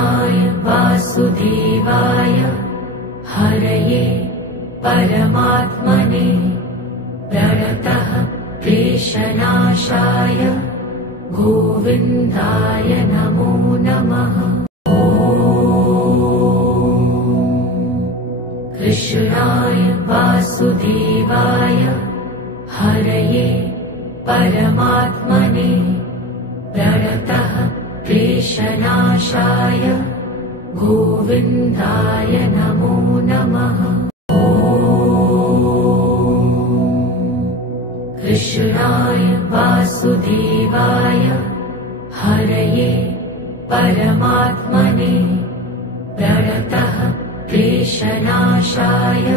कृष्णाय वासुदेवाय हरये परमात्मने प्रणतः क्लेशनाशाय गोविन्दाय नमो नमः। कृष्णाय वासुदेवाय हरये परमात्मने प्रणतः क्लेशनाशाय गोविन्दाय नमो नमः। कृष्णाय वासुदेवाय हरये परमात्मने प्रणतः क्लेशनाशाय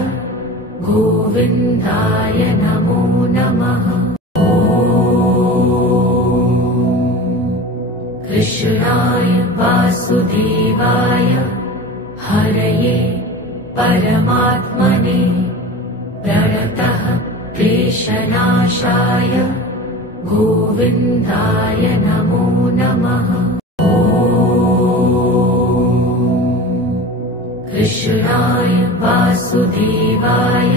गोविन्दाय नमो नमः। कृष्णाय वासुदेवाय हरये परमात्मने प्रणतः क्लेशनाशाय गोविन्दाय नमो नमः। कृष्णाय वासुदेवाय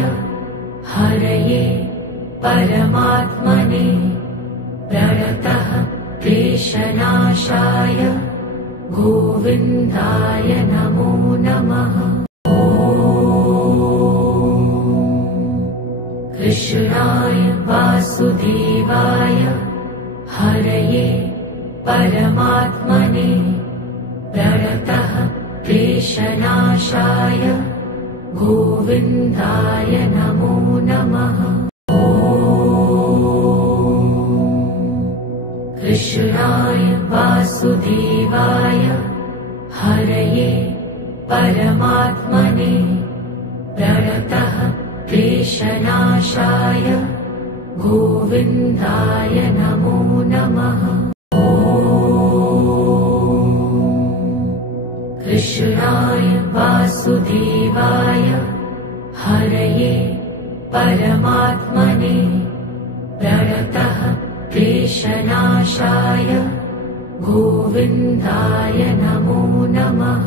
हरये परमात्मने प्रणतः क्लेशनाशाय गोविन्दाय नमो नमः। कृष्णाय वासुदेवाय हरये परमात्मने प्रणतः क्लेशनाशाय गोविन्दाय नमो नमः। कृष्णाय वासुदेवाय हरये परमात्मने प्रणतः क्लेशनाशाय गोविन्दाय नमो नमः। कृष्णाय वासुदेवाय हरये परमात्मने प्रणतः क्लेशनाशाय गोविन्दाय नमो नमः।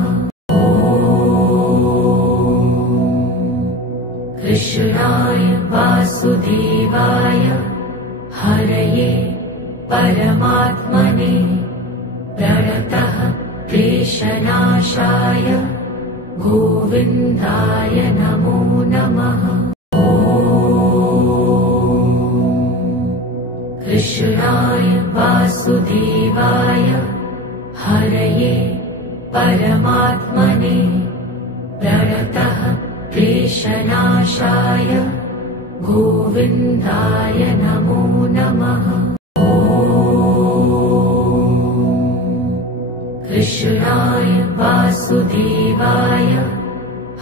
कृष्णाय वासुदेवाय हरये परमात्मने प्रणतः क्लेशनाशाय गोविन्दाय नमो नमः। कृष्णाय वासुदेवाय हरये परमात्मने प्रणतः क्लेशनाशाय गोविन्दाय नमो नमः। कृष्णाय वासुदेवाय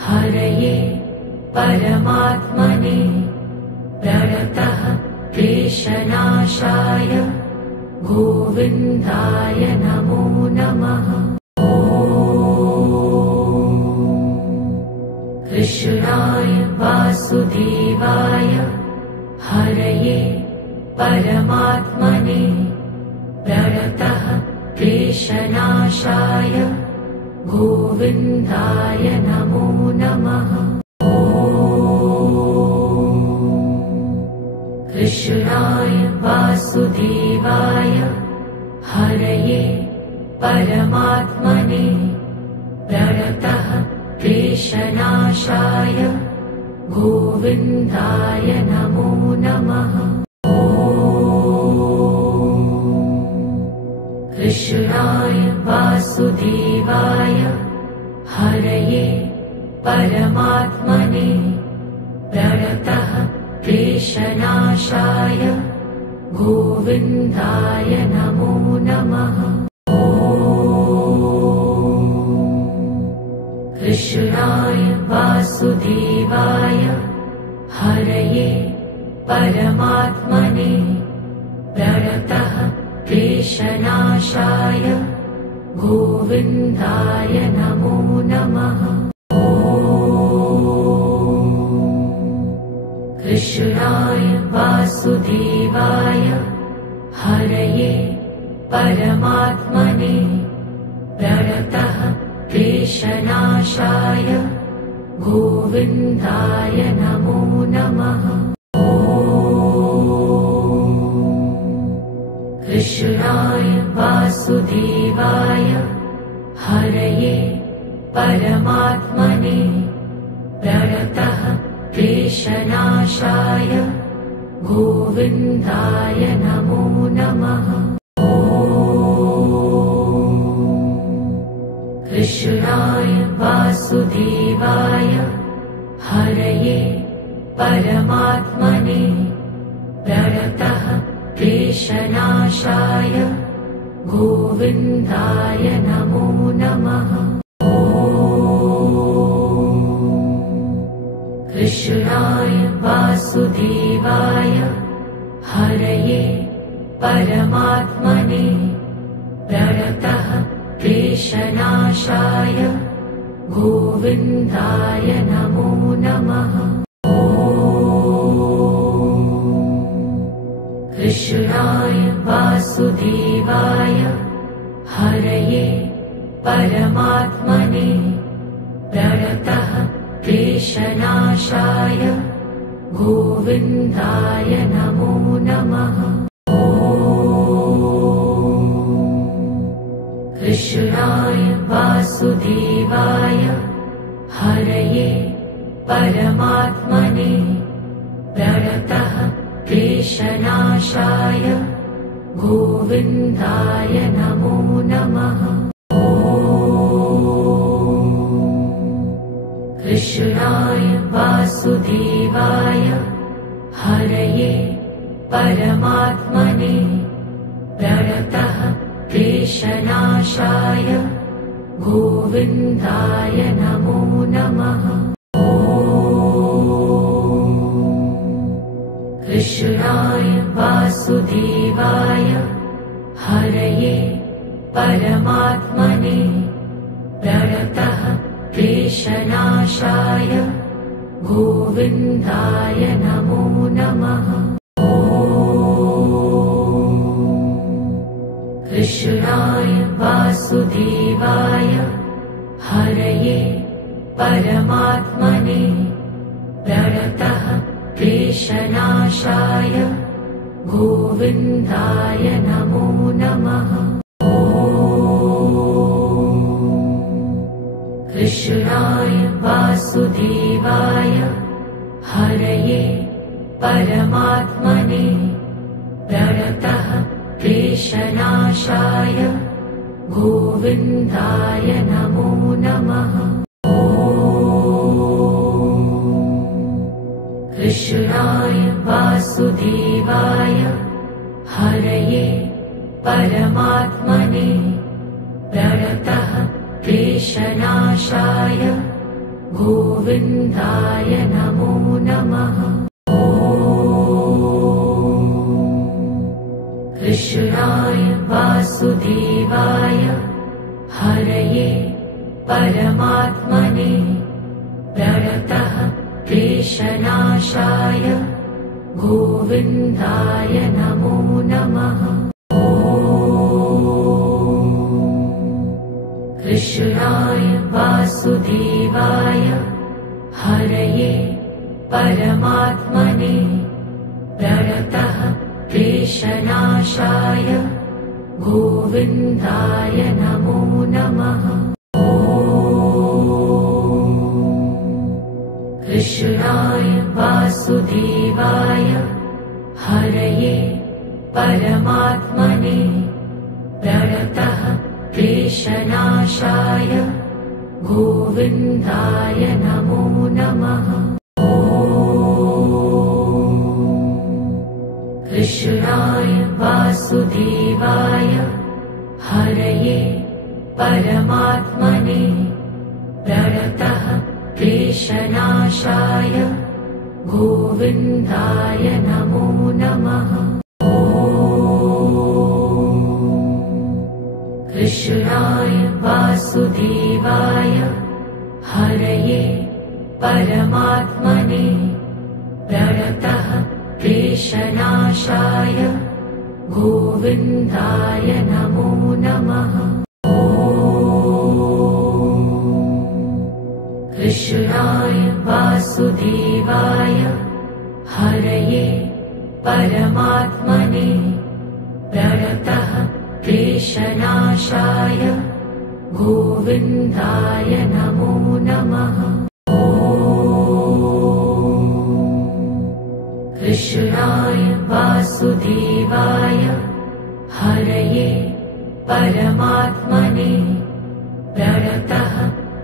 हरये परमात्मने प्रणतः क्लेशनाशाय गोविन्दाय नमो नमः। कृष्णाय वासुदेवाय हरये परमात्मने प्रणतः क्लेशनाशाय गोविन्दाय नमो नमः। कृष्णाय वासुदेवाय हरये परमात्मने प्रणतः क्लेशनाशाय गोविन्दाय नमो नमः। कृष्णाय वासुदेवाय हरये परमात्मने प्रणतः क्लेशनाशाय गोविन्दाय नमो नमः। कृष्णाय वासुदेवाय हरये परमात्मने प्रणतः क्लेशनाशाय गोविन्दाय नमो नमः। कृष्णाय वासुदेवाय हरये परमात्मने प्रणतः क्लेशनाशाय गोविन्दाय नमो नमः। कृष्णाय वासुदेवाय हरये परमात्मने प्रणतः क्लेशनाशाय गोविन्दाय नमो नमः। कृष्णाय वासुदेवाय हरये परमात्मने प्रणतः क्लेशनाशाय गोविन्दाय नमो नमः। कृष्णाय वासुदेवाय हरये परमात्मने प्रणतः क्लेशनाशाय गोविन्दाय नमो नमः। कृष्णाय वासुदेवाय हरये परमात्मने प्रणतः क्लेशनाशाय गोविन्दाय नमो नमः। कृष्णाय वासुदेवाय हरये परमात्मने प्रणतः क्लेशनाशाय गोविन्दाय नमो नमः। कृष्णाय वासुदेवाय हरये परमात्मने प्रणतः क्लेशनाशाय गोविन्दाय नमो नमः। कृष्णाय वासुदेवाय हरये परमात्मने प्रणतः क्लेशनाशाय गोविन्दाय नमो नमः। कृष्णाय वासुदेवाय हरये परमात्मने प्रणतः क्लेशनाशाय गोविन्दाय नमो नमः। कृष्णाय वासुदेवाय हरये परमात्मने प्रणतः क्लेशनाशाय गोविन्दाय नमो नमः। कृष्णाय वासुदेवाय हरये परमात्मने प्रणतः क्लेशनाशाय गोविन्दाय नमो नमः। कृष्णाय वासुदेवाय हरये परमात्मने प्रणतः क्लेशनाशाय गोविन्दाय नमो नमः। कृष्णाय वासुदेवाय हरये परमात्मने प्रणतः क्लेशनाशाय गोविन्दाय नमो नमः। कृष्णाय वासुदेवाय हरये परमात्मने प्रणतः क्लेशनाशाय गोविन्दाय नमो नमः। कृष्णाय वासुदेवाय हरये परमात्मने प्रणतः क्लेशनाशाय गोविन्दाय नमो नमः। कृष्णाय वासुदेवाय हरये परमात्मने प्रणतः क्लेशनाशाय गोविन्दाय नमो नमः। कृष्णाय वासुदेवाय हरये परमात्मने प्रणतः क्लेशनाशाय गोविन्दाय नमो नमः। कृष्णाय वासुदेवाय हरये परमात्मने प्रणतः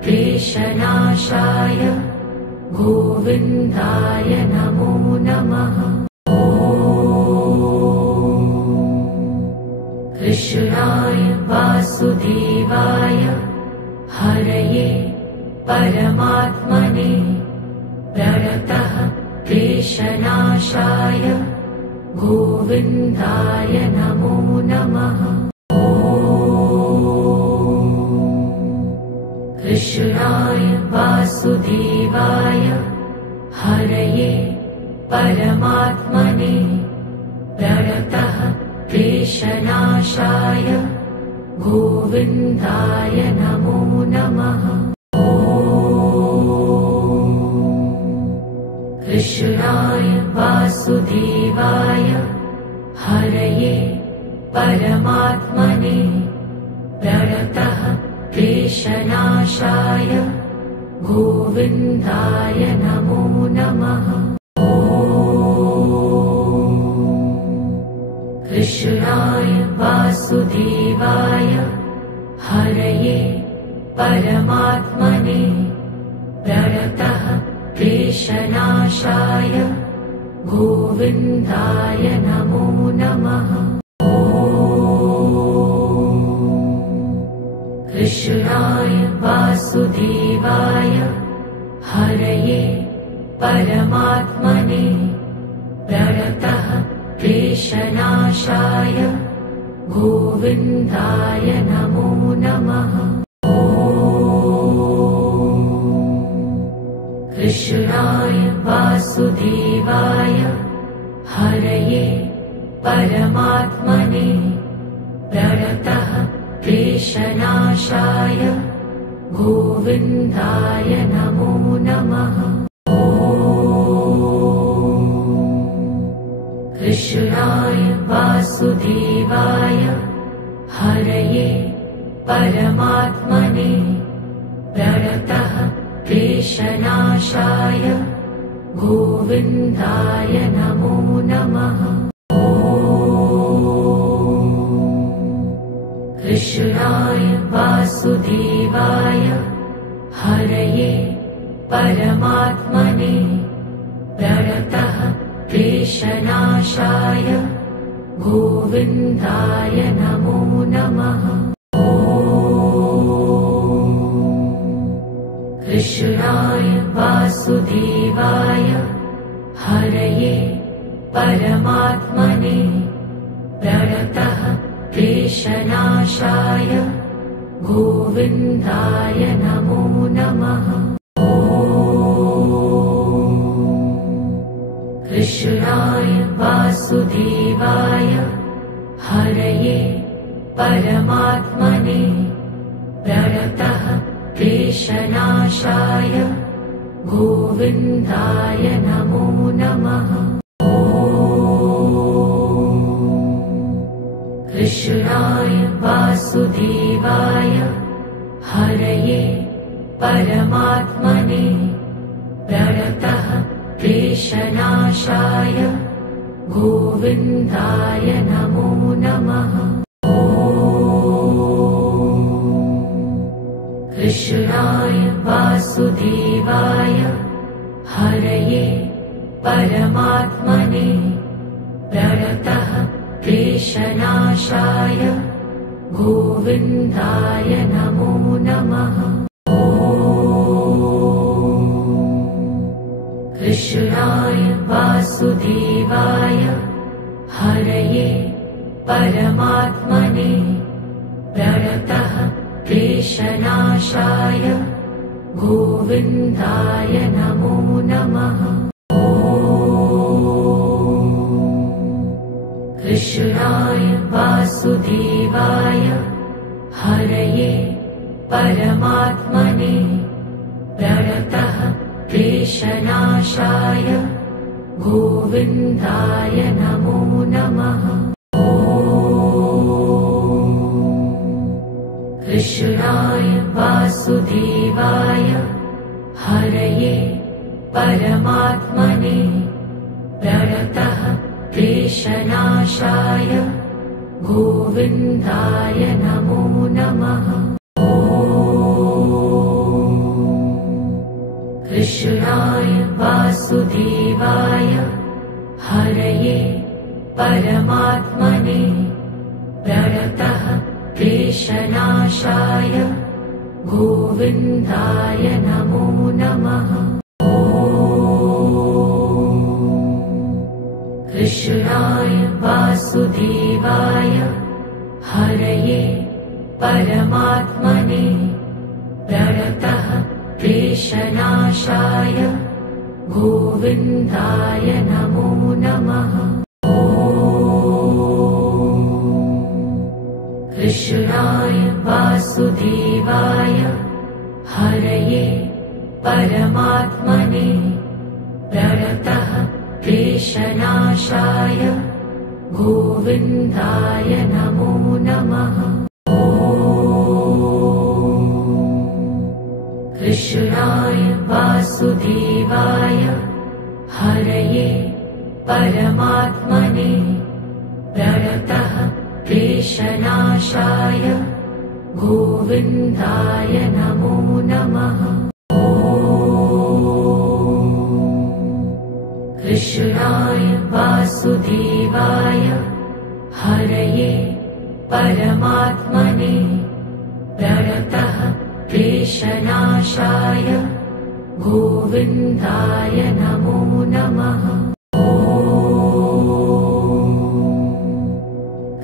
क्लेशनाशाय गोविन्दाय नमो नमः। कृष्णाय वासुदेवाय हरये परमात्मने प्रणतः क्लेशनाशाय गोविन्दाय नमो नमः। कृष्णाय वासुदेवाय हरये परमात्मने प्रणतः क्लेशनाशाय गोविन्दाय नमो नमः। कृष्णाय वासुदेवाय हरये परमात्मने प्रणतः क्लेशनाशाय गोविन्दाय नमो नमः। कृष्णाय वासुदेवाय हरये परमात्मने प्रणतः क्लेशनाशाय गोविन्दाय नमो नमः। कृष्णाय वासुदेवाय हरये परमात्मने प्रणतः क्लेशनाशाय गोविन्दाय नमो नमः। कृष्णाय वासुदेवाय हरये परमात्मने प्रणतः क्लेशनाशाय गोविन्दाय नमो नमः। कृष्णाय वासुदेवाय हरये परमात्मने प्रणतः क्लेशनाशाय गोविन्दाय नमो नमः। कृष्णाय वासुदेवाय हरये परमात्मने प्रणतः क्लेशनाशाय गोविन्दाय नमो नमः। कृष्णाय वासुदेवाय हरये परमात्मने प्रणतः क्लेशनाशाय गोविन्दाय नमो नमः। कृष्णाय वासुदेवाय हरये परमात्मने प्रणतः क्लेशनाशाय गोविन्दाय नमो नमः। कृष्णाय वासुदेवाय हरये परमात्मने प्रणतः क्लेशनाशाय गोविन्दाय नमो नमः। कृष्णाय वासुदेवाय हरये परमात्मने प्रणतः क्लेशनाशाय गोविन्दाय नमो नमः। कृष्णाय वासुदेवाय हरये परमात्मने प्रणतः क्लेशनाशाय गोविन्दाय नमो नमः। कृष्णाय वासुदेवाय हरये परमात्मने प्रणतः क्लेशनाशाय गोविन्दाय नमो नमः। कृष्णाय वासुदेवाय हरये परमात्मने प्रणतः क्लेशनाशाय गोविन्दाय नमो नमः। कृष्णाय वासुदेवाय हरये परमात्मने प्रणतः क्लेशनाशाय गोविन्दाय नमो नमः। कृष्णाय वासुदेवाय हरये परमात्मने प्रणतः क्लेशनाशाय गोविन्दाय नमो नमः। कृष्णाय वासुदेवाय हरये परमात्मने प्रणतः क्लेशनाशाय गोविन्दाय नमो नमः। कृष्णाय वासुदेवाय हरये परमात्मने प्रणतः क्लेशनाशाय गोविन्दाय नमो नमः। कृष्णाय वासुदेवाय हरये परमात्मने प्रणतः क्लेशनाशाय गोविन्दाय नमो नमः।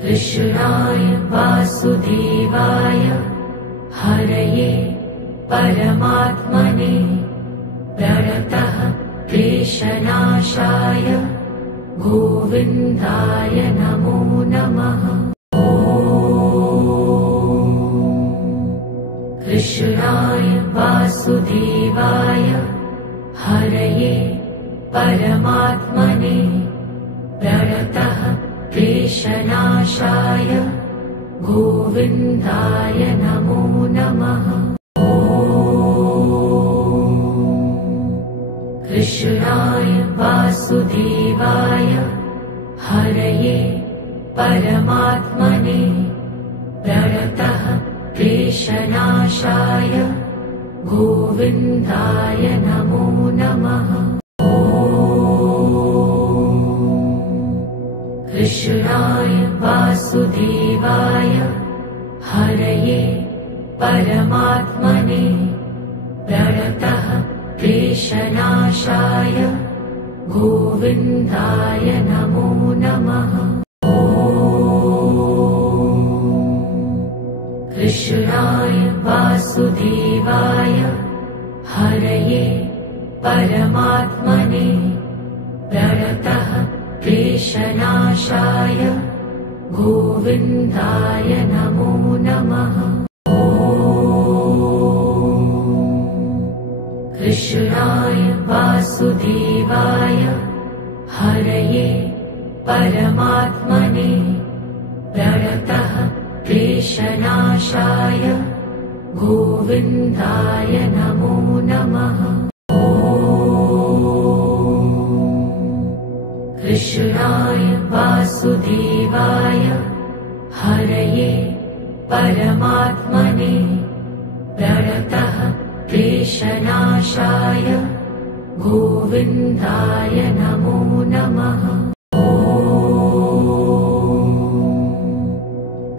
कृष्णाय वासुदेवाय हरये परमात्मने प्रणतः क्लेशनाशाय गोविन्दाय नमो नमः। कृष्णाय वासुदेवाय हरये परमात्मने प्रणतः क्लेशनाशाय गोविन्दाय नमो नमः। कृष्णाय वासुदेवाय हरये परमात्मने प्रणतः क्लेशनाशाय गोविन्दाय नमो नमः। कृष्णाय वासुदेवाय हरये परमात्मने प्रणतः क्लेशनाशाय गोविन्दाय नमो नमः। कृष्णाय वासुदेवाय हरये परमात्मने प्रणतः क्लेशनाशाय गोविन्दाय नमो नमः। कृष्णाय वासुदेवाय हरये परमात्मने प्रणतः क्लेशनाशाय गोविन्दाय नमो नमः। कृष्णाय वासुदेवाय हरये परमात्मने प्रणतः क्लेशनाशाय गोविन्दाय नमो नमः।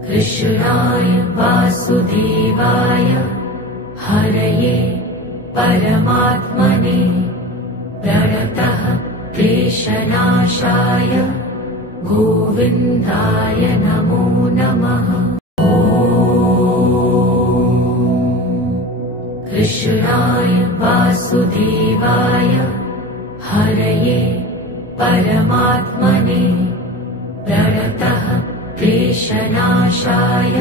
कृष्णाय वासुदेवाय हरये परमात्मने प्रणतः क्लेशनाशाय गोविन्दाय नमो नमः। कृष्णाय वासुदेवाय हरये परमात्मने प्रणतः क्लेशनाशाय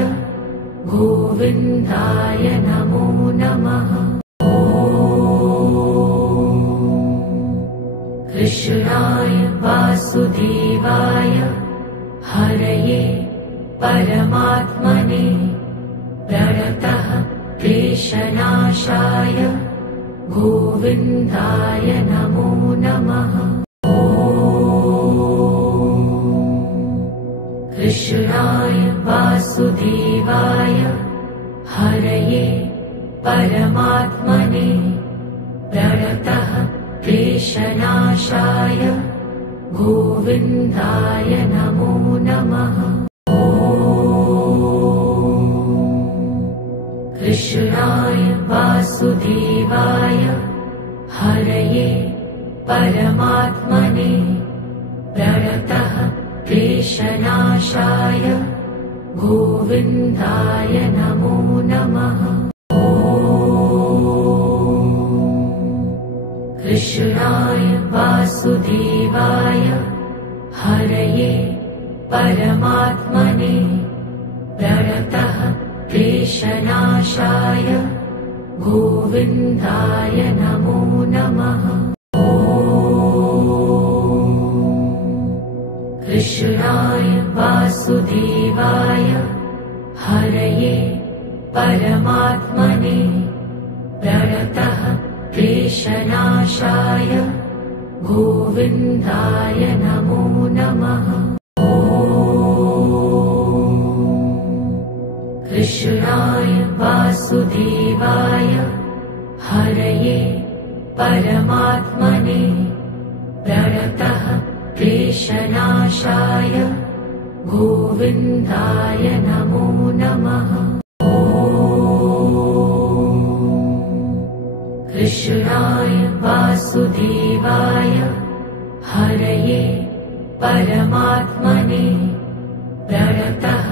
गोविन्दाय नमो नमः। कृष्णाय वासुदेवाय हरये परमात्मने प्रणतः क्लेशनाशाय गोविन्दाय नमो नमः। कृष्णाय वासुदेवाय हरये परमात्मने प्रणतः क्लेशनाशाय गोविन्दाय नमो नमः। कृष्णाय वासुदेवाय हरये परमात्मने प्रणतः क्लेशनाशाय गोविन्दाय नमो नमः। कृष्णाय वासुदेवाय हरये परमात्मने प्रणतः क्लेशनाशाय गोविन्दाय नमो नमः। कृष्णाय वासुदेवाय हरये परमात्मने प्रणतः क्लेशनाशाय गोविन्दाय नमो नमः। कृष्णाय वासुदेवाय हरये परमात्मने प्रणतः क्लेशनाशाय गोविन्दाय नमो नमः। कृष्णाय वासुदेवाय हरये परमात्मने प्रणतः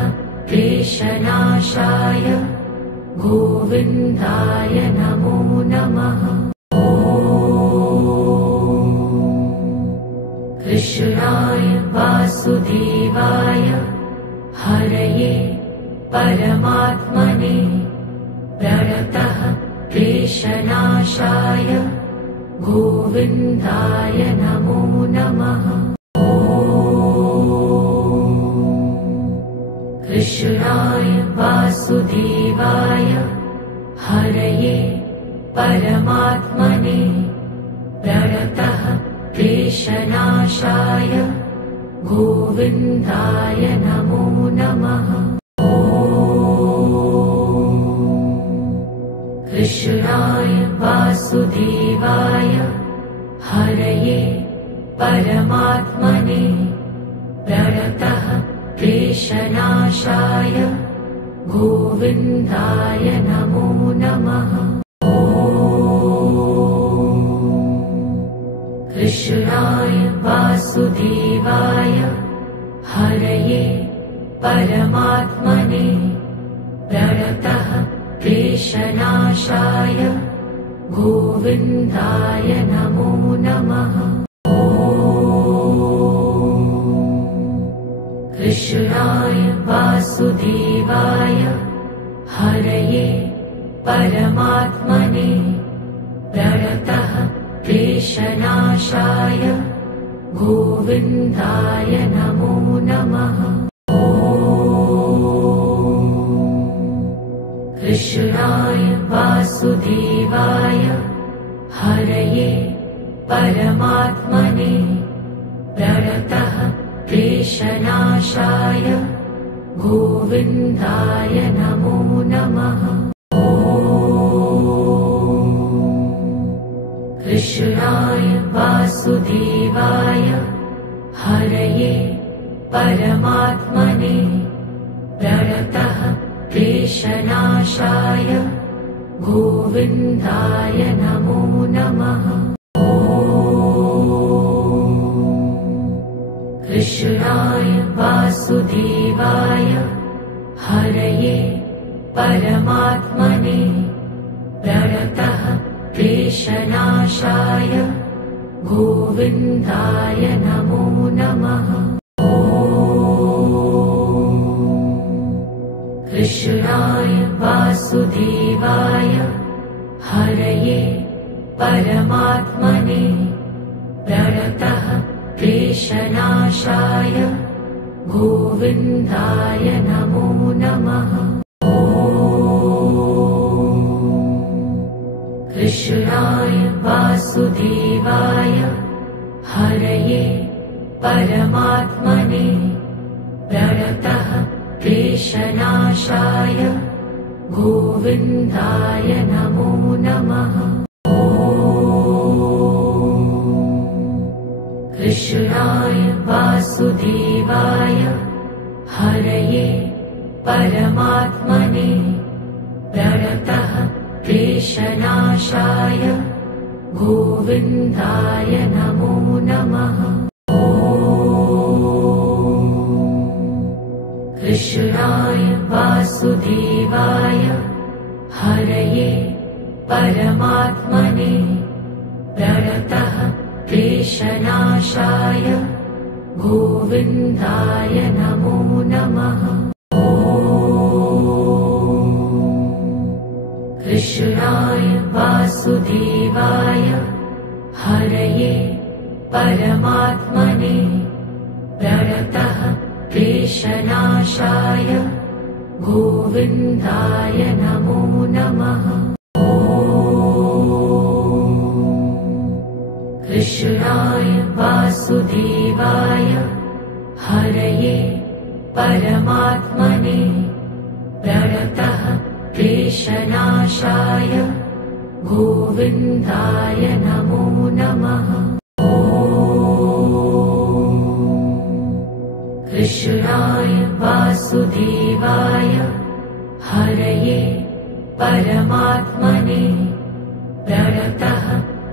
क्लेशनाशाय गोविन्दाय नमो नमः। कृष्णाय वासुदेवाय हरये परमात्मने प्रणतः क्लेशनाशाय गोविन्दाय नमो नमः। कृष्णाय वासुदेवाय हरये परमात्मने प्रणतः क्लेशनाशाय गोविन्दाय नमो नमः। कृष्णाय वासुदेवाय हरये परमात्मने प्रणतः क्लेशनाशाय गोविन्दाय नमो नमः। कृष्णाय वासुदेवाय हरये परमात्मने प्रणतः क्लेशनाशाय गोविन्दाय नमो नमः। कृष्णाय वासुदेवाय हरये परमात्मने प्रणतः क्लेशनाशाय गोविन्दाय नमो नमः। कृष्णाय वासुदेवाय हरये परमात्मने प्रणतः क्लेशनाशाय गोविन्दाय नमो नमः। कृष्णाय वासुदेवाय हरये परमात्मने प्रणतः क्लेशनाशाय गोविन्दाय नमो नमः। कृष्णाय वासुदेवाय हरये परमात्मने प्रणतः क्लेशनाशाय गोविन्दाय नमो नमः। कृष्णाय वासुदेवाय हरये परमात्मने प्रणतः क्लेशनाशाय गोविन्दाय नमो नमः। कृष्णाय वासुदेवाय हरये परमात्मने प्रणतः क्लेशनाशाय गोविन्दाय नमो नमः। कृष्णाय वासुदेवाय हरये परमात्मने प्रणतः क्लेशनाशाय गोविन्दाय नमो नमः। कृष्णाय वासुदेवाय हरये परमात्मने प्रणतः क्लेशनाशाय गोविन्दाय नमो नमः। कृष्णाय वासुदेवाय हरये परमात्मने प्रणतः क्लेशनाशाय गोविन्दाय नमो नमः। कृष्णाय वासुदेवाय हरये परमात्मने प्रणतः क्लेशनाशाय गोविन्दाय नमो नमः। कृष्णाय वासुदेवाय हरये परमात्मने प्रणतः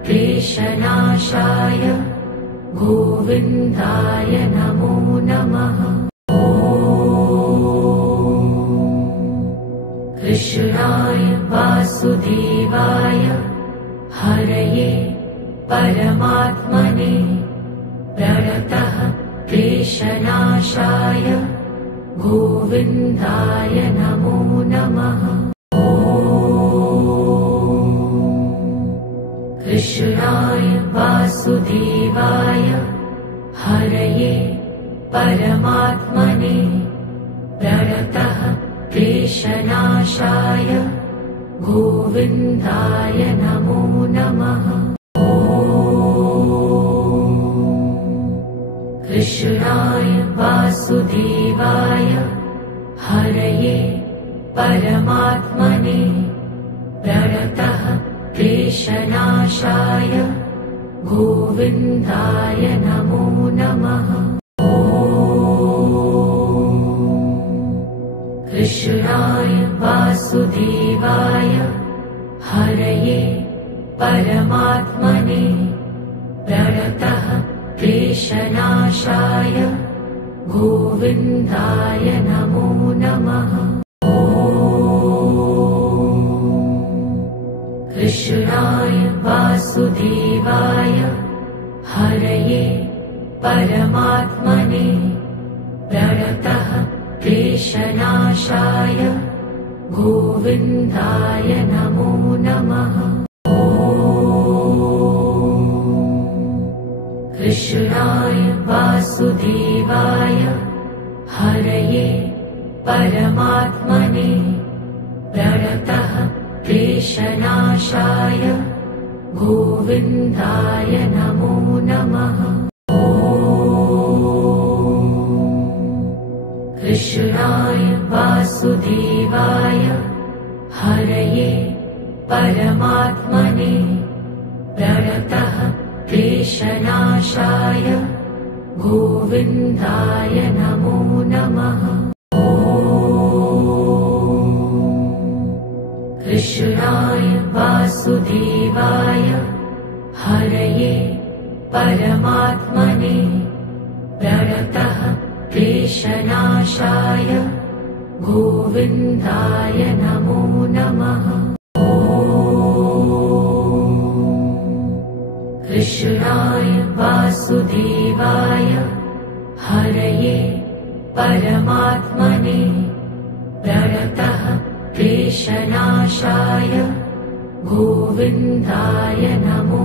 क्लेशनाशाय गोविन्दाय नमो नमः। कृष्णाय वासुदेवाय हरये परमात्मने प्रणतः क्लेशनाशाय गोविन्दाय नमो नमः। कृष्णाय वासुदेवाय हरये परमात्मने प्रणतः क्लेशनाशाय गोविन्दाय नमो नमः। कृष्णाय वासुदेवाय हरये परमात्मने प्रणतः क्लेशनाशाय गोविन्दाय नमो नमः। कृष्णाय वासुदेवाय हरये परमात्मने प्रणतः क्लेशनाशाय गोविन्दाय नमो नमः। कृष्णाय वासुदेवाय हरये परमात्मने प्रणतः क्लेशनाशाय गोविन्दाय नमो नमः। कृष्णाय वासुदेवाय हरये परमात्मने प्रणतः क्लेशनाशाय गोविन्दाय नमो नमः। कृष्णाय वासुदेवाय हरये परमात्मने प्रणतः क्लेशनाशाय गोविन्दाय नमो नमः। कृष्णाय वासुदेवाय हरये परमात्मने प्रणतः क्लेशनाशाय गोविन्दाय नमो नमः। कृष्णाय वासुदेवाय हरये परमात्मने प्रणतः क्लेशनाशाय गोविन्दाय नमो